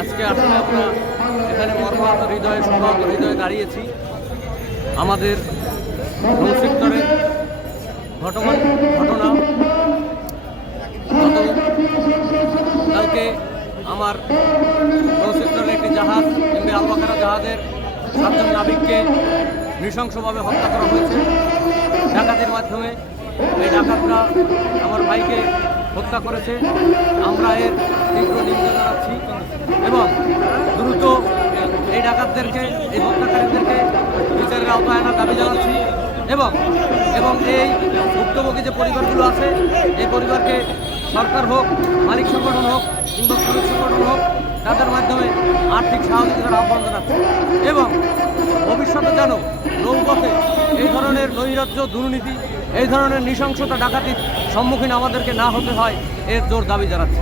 আজকে আসলে আমরা এখানে মর্মাহত হৃদয়ে শোকাহত হৃদয়ে দাঁড়িয়েছি। আমাদের নৌসেক্টরের ঘটনা কালকে আমার নৌসেক্টরের একটি জাহাজ এমভি আলবাকারা জাহাজের 7 জন নাবিককে নৃশংসভাবে হত্যা করা হয়েছে ডাকাতির মাধ্যমে। এই ডাকাতরা আমার ভাইকে হত্যা করেছে। আমরা এর তীব্র নিন্দা জানাচ্ছি এবং দ্রুত এই ডাকাতদেরকে, এই হত্যাকারীদেরকে বিচারের আওতায় আনার দাবি জানাচ্ছি এবং এবং এই ভুক্তভোগী যে পরিবারগুলো আছে এই পরিবারকে সরকার হোক, মালিক সংগঠন হোক কিংবা শ্রমিক সংগঠন হোক, তাদের মাধ্যমে আর্থিক সহযোগিতার আহ্বান জানাচ্ছে এবং ভবিষ্যতে যেন নৌপথে এই ধরনের নৈরাজ্য, দুর্নীতি, এই ধরনের নৃশংসতা, ডাকাতির সম্মুখীন আমাদেরকে না হতে হয়, এর জোর দাবি জানাচ্ছে।